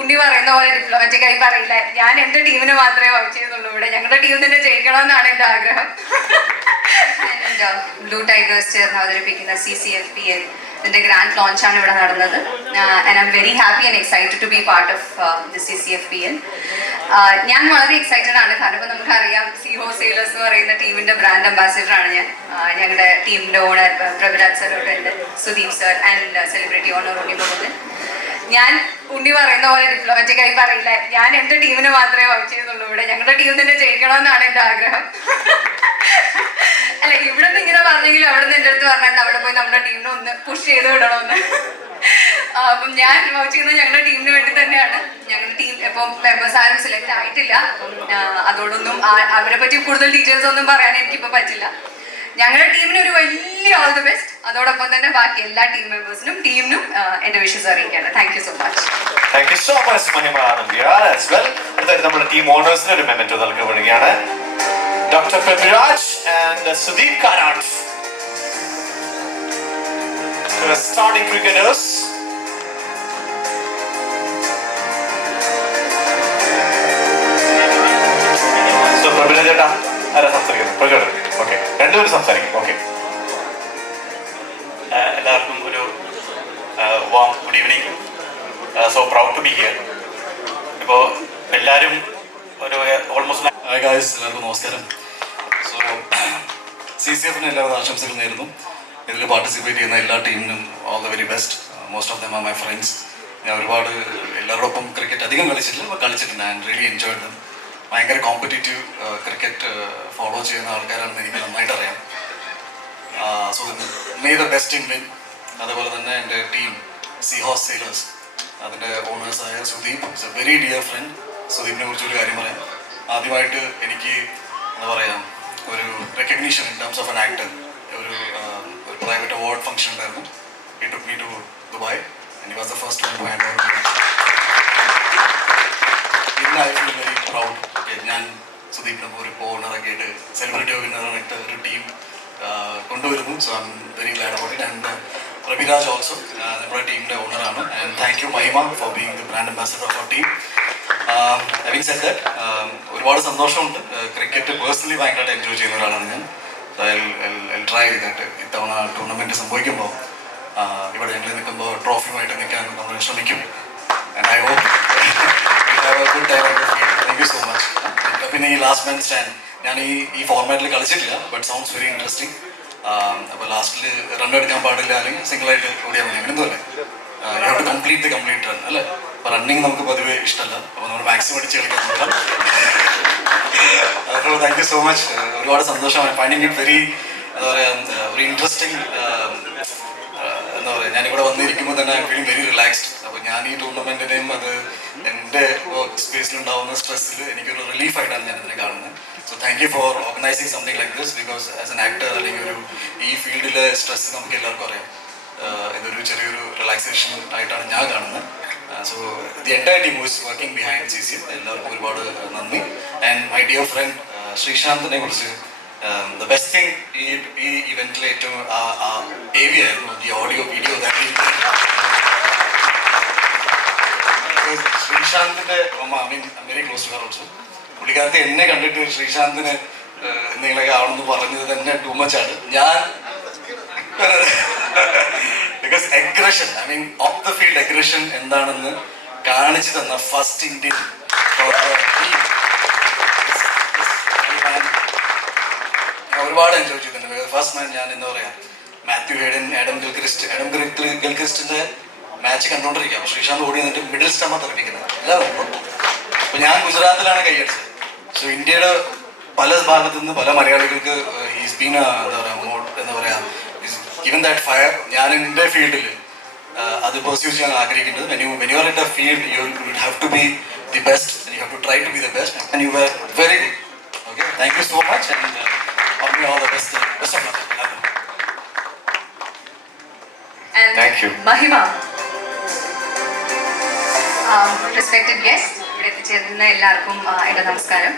ഉണ്ണി പറയുന്ന പോലെ ഡിപ്ലോമാറ്റിക് ആയി പറയില്ല. ഞാൻ എന്റെ ടീമിന് മാത്രമേ വർക്ക് ചെയ്യുന്നുള്ളൂ ഇവിടെ. ഞങ്ങളുടെ ടീം തന്നെ ജയിക്കണമെന്നാണ് എന്റെ ആഗ്രഹം. ബ്ലൂ ടൈഗേഴ്സ് ചേർന്ന് അവതരിപ്പിക്കുന്ന C C F P L ഇതിന്റെ ഗ്രാൻഡ് ലോഞ്ച് ആണ് ഇവിടെ നടന്നത്. And I very happy and excited to be part of the C C F P L ഞാൻ വളരെ എക്സൈറ്റഡ് ആണ്. കാരണം ഇപ്പൊ നമുക്കറിയാം സി ഹോ സെയിലേഴ്സ് എന്ന് പറയുന്ന ടീമിന്റെ ബ്രാൻഡ് അംബാസിഡർ ആണ് ഞാൻ. ഞങ്ങളുടെ ടീമിന്റെ ഓണർ പ്രഭുരാജ് സർ ഉണ്ട്. Sudeep sir and celebrity owner Unni Mukundan ഞാൻ ഉണ്ണി പറയുന്ന പോലെ ഡിപ്ലോമാറ്റിക് ആയി പറയില്ല. ഞാൻ എന്റെ ടീമിന് മാത്രമേ വർക്ക് ചെയ്യുന്നുള്ളൂ ഇവിടെ. ഞങ്ങളുടെ ടീം തന്നെ ജയിക്കണമെന്നാണ് എന്റെ ആഗ്രഹം. അല്ല ഇവിടെ നിന്ന് ഇങ്ങനെ പറഞ്ഞെങ്കിൽ അവിടെ നിന്ന് എന്റെ അടുത്ത് പറഞ്ഞാൽ അവിടെ പോയി നമ്മുടെ ടീമിനെ ഒന്ന് പുഷ് ചെയ്ത് വിടണമെന്ന് അപ്പം ഞാൻ വർക്ക് ചെയ്യുന്നത് ഞങ്ങളുടെ ടീമിന് വേണ്ടി തന്നെയാണ്. ഞങ്ങളുടെ ടീം ഇപ്പം മെമ്പേഴ്സ് ആരും സെലക്ട് ആയിട്ടില്ല. അതോടൊന്നും അവരെ പറ്റി കൂടുതൽ ഡീറ്റെയിൽസ് ഒന്നും പറയാൻ എനിക്കിപ്പോൾ പറ്റില്ല. ഞങ്ങളുടെ ടീമിന് ഒരു വലിയ ഓൾ ദി ബെസ്റ്റ് അതോടൊപ്പം തന്നെ ബാക്കി എല്ലാ ടീം മെമ്പേഴ്സിനും ടീമിനും എന്റെ വിഷസ് അറിയിക്കുകയാണ്. Thank you so much thank you so much Mahima Anand as well അടുത്തായിട്ട് നമ്മുടെ ടീം ഓണേഴ്സിന് ഒരു memento നൽകപ്പെടുകയാണ്. Doctor Prabhiraj and Sudeep Karat starting cricketers രണ്ടുപേരും സംസാരിക്കും. ഓക്കെ എല്ലാവർക്കും ഒരു warm good evening so proud to be here ഇപ്പോൾ എല്ലാവരും ഒരു ഓൾമോസ്റ്റ് ഹായ് ഗായ്സ് എല്ലാവർക്കും നമസ്കാരം. സോ സി സി എഫിന് എല്ലാവരും ആശംസകൾ നേരുന്നു. ഇതിൽ പാർട്ടിസിപ്പേറ്റ് ചെയ്യുന്ന എല്ലാ ടീമിനും all the very best most of them are my friends ഞാൻ ഒരുപാട് എല്ലാവരോടൊപ്പം ക്രിക്കറ്റ് അധികം കളിച്ചിട്ടില്ല but കളിച്ചിട്ടുണ്ട്. ആൻഡ് റിയലി എൻജോയ് ദം ഭയങ്കര കോമ്പറ്റേറ്റീവ് ക്രിക്കറ്റ് ഫോളോ ചെയ്യുന്ന ആൾക്കാരാണെന്ന് എനിക്ക് നന്നായിട്ട് അറിയാം. So may the best in win അതേപോലെ തന്നെ എന്റെ ടീം സി ഹോസ് സെയിലേഴ്സ് അതിന്റെ ഓണേഴ്സായ Sudeep is a very dear friend സുദീപിനെ കുറിച്ച് ഒരു കാര്യം പറയാം. ആദ്യമായിട്ട് എനിക്ക് എന്താ പറയുക ഒരു recognition in terms of an actor ഒരു ഒരു പ്രൈവറ്റ് അവാർഡ് ഫംഗ്ഷൻ ഉണ്ടായിരുന്നു. Took me to Dubai and was the first one I feel very proud ഞാൻ സുദീപ് നമ്പൂർ ഓണറൊക്കെ ആയിട്ട് സെലിബ്രിറ്റി ഓർഗനറായിട്ട് ഒരു ടീം കൊണ്ടുവരുന്നു. So I very glad about it and Rabiraj also നമ്മുടെ ടീമിന്റെ ഓണറാണ് and thank you Mahima for being the brand ambassador of our team having set that ഒരുപാട് സന്തോഷമുണ്ട്. Cricket personally ഭയങ്കരമായിട്ട് എൻജോയ് ചെയ്യുന്ന ഒരാളാണ് ഞാൻ. ട്രൈ ചെയ്തിട്ട് ഇത്തവണ ടൂർണമെന്റ് സംഭവിക്കുമ്പോൾ ഇവിടെ ഞങ്ങൾ നിൽക്കുമ്പോൾ ട്രോഫിയുമായിട്ട് നിൽക്കാൻ നമ്മൾ ശ്രമിക്കും. And I hope good time thank you so much പിന്നെ ഈ ലാസ്റ്റ് മാൻ സ്റ്റാൻഡ് ഞാൻ ഈ ഈ ഫോർമാറ്റിൽ കളിച്ചിട്ടില്ല ബട്ട് സൗണ്ട്സ് വെരി ഇൻട്രസ്റ്റിംഗ് അപ്പോൾ ലാസ്റ്റിൽ റൺ എടുക്കാൻ പാടില്ല അല്ലെങ്കിൽ സിംഗിൾ ആയിട്ട് ഓടിയാൽ മതി. അങ്ങനെ എന്തല്ലേ യു കംപ്ലീറ്റ് കംപ്ലീറ്റ് റൺ അല്ലേ? അപ്പോൾ റണ്ണിങ് നമുക്ക് പതിവ് ഇഷ്ടമല്ല. അപ്പോൾ നമ്മൾ മാക്സിമം അടിച്ച് കളിക്കാൻ നോക്കാം. അപ്പോൾ താങ്ക് യു സോ മച്ച് ഒരുപാട് സന്തോഷമാണ്. ഫൈൻഡിങ് ഇറ്റ് വെരി എന്താ പറയുക ഒരു ഇൻട്രസ്റ്റിംഗ് വന്നിരിക്കുമ്പോൾ തന്നെ ഐ ഫീലിംഗ് വെരി റിലാക്സ്ഡ് അപ്പോൾ ഞാൻ ഈ ടൂർണമെന്റിനെയും അത് എന്റെ വർക്ക് സ്പേസിൽ ഉണ്ടാവുന്ന സ്ട്രെസ്സിൽ എനിക്കൊരു റിലീഫായിട്ടാണ് ഞാൻ ഇതിനെ കാണുന്നത്. So thank you for organising something like this because as an actor അല്ലെങ്കിൽ ഒരു ഈ ഫീൽഡിലെ സ്ട്രെസ് നമുക്ക് എല്ലാവർക്കും അറിയാം. ഇതൊരു ചെറിയൊരു റിലാക്സേഷൻ ആയിട്ടാണ് ഞാൻ കാണുന്നത്. So the entire team is working behind C C എല്ലാവർക്കും ഒരുപാട് നന്ദി. ആൻഡ് മൈ ഡിയർ ഫ്രണ്ട് ശ്രീശാന്തിനെ കുറിച്ച് ദ ബെസ്റ്റ് തിങ് ഈ ഈ ഇവന്റിൽ ഏറ്റവും എ വി ആയിരുന്നു ഈ audio video ശ്രീശാന്തിന്റെ I mean very close also പുള്ളിക്കാരത്തെ എന്നെ കണ്ടിട്ട് ശ്രീശാന്തിന് എന്തെങ്കിലുമൊക്കെ ആവണമെന്ന് പറഞ്ഞത് തന്നെ ടൂ മച്ച് ആണ്. ഞാൻ because aggression I mean of the field aggression എന്താണെന്ന് കാണിച്ചു തന്ന ഫസ്റ്റ് ഇന്ത്യൻ ഒരുപാട് എൻജോയ് ചെയ്തിട്ടുണ്ട് ഫസ്റ്റ് ഞാൻ എന്താ പറയാ Matthew Hayden Adam Gilchrist Adam ഗിൽക്രിസ്റ്റിന്റെ match കണ്ടോണ്ടിരിക്കാം. അപ്പൊ ശ്രീശാന്ത് ഓടി നിന്നിട്ട് മിഡിൽ സ്റ്റമ്മ തെറിപ്പിക്കുന്നത്. എല്ലാവരും അപ്പൊ ഞാൻ ഗുജറാത്തിലാണ് കൈയടിച്ചത് സോ ഇന്ത്യയുടെ പല ഭാഗത്തു നിന്ന് പല മലയാളികൾക്ക് ഈസ് ബീൻ എന്താ പറയാ എന്താ പറയാ ഗിവൻ ദാറ്റ് ഫയർ ഞാൻ എന്റെ ഫീൽഡിൽ അത് പെർസ്യൂ ചെയ്യാൻ ആഗ്രഹിക്കുന്നത് when you when you field you have to be the best you have to try to be the best and you are very good okay thank you so much and All the best best of luck Thank you. മഹിമ respected guest ഇവിടെ എത്തിച്ചേരുന്ന എല്ലാവർക്കും ആ, എൻ്റെ നമസ്കാരം